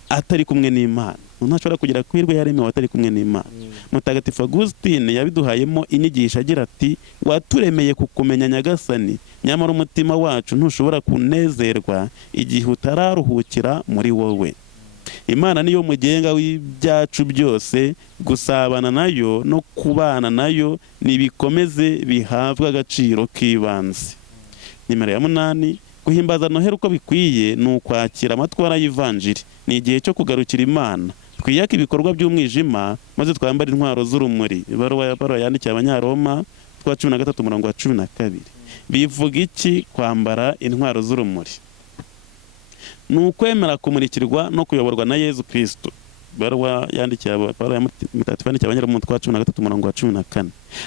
atari kumwe n'Imana. Umuntu ntashobora kugera ku ihirwe yaremewe atari kumwe n'Imana. Mutagatifu Agusitine yabiduhayemo inyigisho agira ati, waturemeye kukumenya Nyagasani, nyamara umutima wacu ntushobora kunezerwa igihe utararuhukira muri wowe. Imana niyo mugenga w'ibyacu byose, gusabana nayo no kubana nayo nibikomeze bihabwa agaciro k'ibanze. Nimero 8, guhimbaza Noheli uko bikwiye ni ukwakira amatwara y'ivanjiri. Ni igihe cyo kugarukira Imana. Twiyake ibikorwa by'umwijima maze twambare intwaro z'urumuri. Ibaruwa ya Pawulo yandikiye Abanyaroma 13 umurongo wa 12. Bivuga iki kwambara intwaro z'urumuri? ni ukwemera kumurikirwa no kuyoborwa na Yezu Kristo. Ibaruwa yandikiye Pawulo ya mutagatifu yandikiye Abanyaroma umutwe wa 13 umurongo wa 14,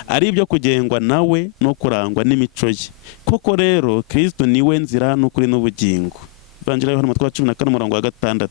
ari ibyo kugengwa nawe no kurangwa n'imico ye. Koko rero Kristo niwe nzira n'ukuri n'ubugingo. Evangelio y'Yohana umutwe wa 14 umurongo wa 6.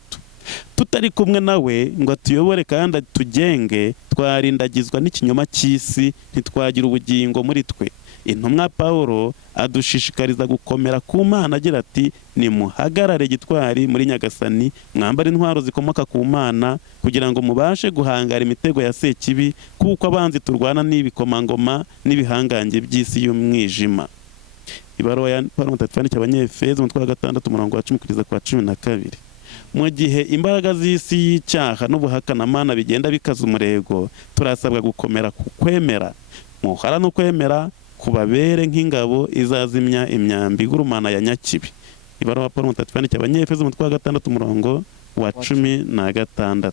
Tutari kumwe nawe ngo atuyobore kandi atugenge, twarindagizwa n'ikinyoma cy'isi, ntitwagira ubugingo muri twe. Intumwa Pawulo adushishikariza gukomera ku Mana agira ati, nimuhagarare gitwari muri Nyagasani, mwambare intwaro zikomoka ku Mana, kugira ngo mubashe guhangara imitego ya Sekibi, kuko abanzi turwana n'ibikomangoma n'ibihangange by'isi y'umwijima. Ibaruwa ya Pawulo mutagatifu yandikiye Abanyefeso umutwe wa 6 umurongo wa 10 kugeza ku wa 12. Mu gihe imbaraga z'isi y'icyaha n'ubuhakanamana bigenda bikaza umurego, turasabwa gukomera ku kwemera. Muhara no kwemera kubabere nk'ingabo izazimya imyambi igurumana ya Nyakibi. Ibaruwa Pawulo mutagatifu yandikiye Abanyefeso umutwe wa 6 umurongo wa 16.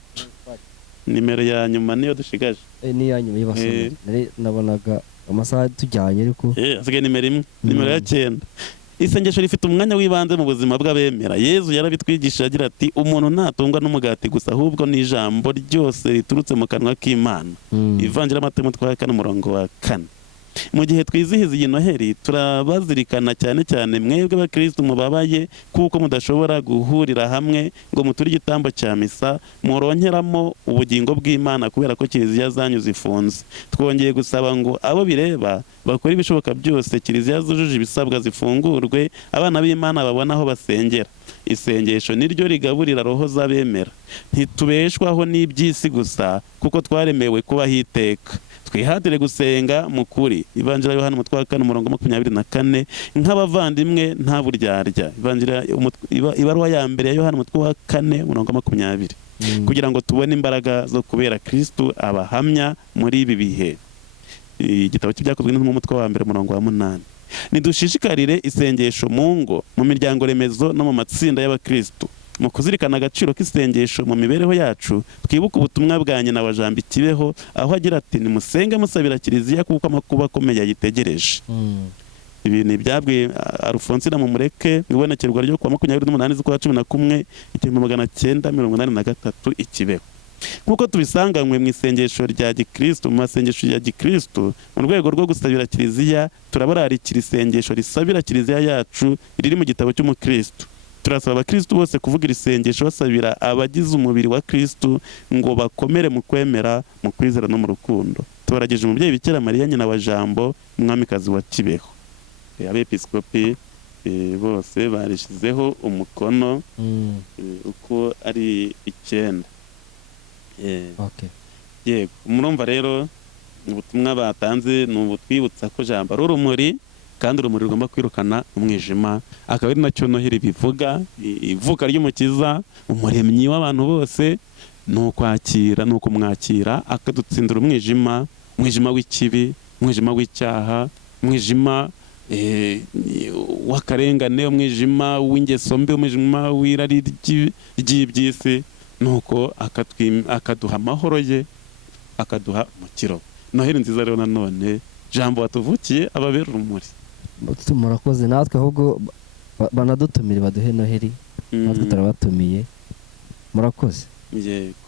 Nimero ya nyuma niyo dushigaje. Ni ya nyuma y'ibasomero. Nabonaga amasaha tujyanye ariko asigaye nimero imwe, nimero ya 9. Isengesho rifite umwanya w'ibanze mu buzima bw'abemera. Yezu yarabitwigishije agira ati, umuntu ntatungwa n'umugati gusa, ahubwo n'ijambo ryose riturutse mu kanwa k'Imana. Ivanjiri y'Amateka umutwe wa 4 umurongo wa 4. Mu gihe twizihiza iyi Noheli, turabazirikana cyane cyane mwebwe bakristo mubabaye, kuko mudashobora guhurira hamwe ngo muture igitambo cya misa muronkeramo ubugingo bw'Imana kubera ko kiliziya zanyu zifunze. Twongeye gusaba ngo abo bireba bakora ibishoboka byose kiliziya zujuje ibisabwa zifungurwe, abana b'Imana babona aho basengera. Isengesho niryo rigaburira roho z'abemera. Ntitubeshwaho n'iby'isi gusa, kuko twaremewe kubaho iteka. Twihatire gusenga mu kuri. Evangelio y'Yohana umutwe wa 4 umurongo 24, nk'abavandimwe nta buryarya. Ibaruwa ya mbere ya Yohana umutwe wa 4 umurongo 20, kugira ngo tubone imbaraga zo kubera Kristo abahamya muri ibi bihe. Igitabo cy'ibyakozwe n'intumwa umutwe wa 1 umurongo wa 8. Nidushishikarire isengesho mu ngo, mu miryango remezo no mu matsinda y'abakristo. Mu kuzirikana agaciro k'isengesho mu mibereho yacu, twibuka ubutumwa bwa nyina wa Jambo Kibeho, aho agira ati, nimusenge musabira kiliziya kuko amakuba akomeye yayitegereje. Ibi ni ibyabwiye Alfonsina mu Mureke mu ibonekerwa ryo kuwa 28 z'ukwa 11 1983 i Kibeho. Nkuko tubisanganywe mu isengesho rya Gikristo, mu masengesho ya Gikristo, mu rwego rwo gusabira kiliziya, turabararikira isengesho risabira kiliziya yacu riri mu gitabo cy'umukristo. Turasaba abakristo bose kuvuga isengesho basabira abagize umubiri wa Kristo ngo bakomere mu kwemera, mu kwizera no mu rukundo. Tubarageje umubyeyi Bikira Mariya nyina wa Jambo, umwamikazi wa Kibeho. Abepiskopi bose barishizeho umukono uko ari 9. Okay. Yego, murumva rero ubutumwa batanze ni ubutwibutsa ko Jambo ari urumuri, kandi urumuri rugomba kwirukana umwijima. Akaba ari nacyo Noheli bivuga, ivuka ry'Umukiza, umuremyi w'abantu bose, ni ukwakira, ni ukumwakira akadutsindira umwijima, umwijima w'ikibi, umwijima w'icyaha, umwijima w'akarengane, umwijima w'ingeso mbi, umwijima w'irari ry'iby'isi, nuko akaduha amahoro ye, akaduha umukiro. Noheli nziza rero nanone Jambo watuvukiye ababera urumuri. Murakoze, natwe ahubwo banadutumire baduhe Noheli, natwe turabatumiye. Murakoze. Yego.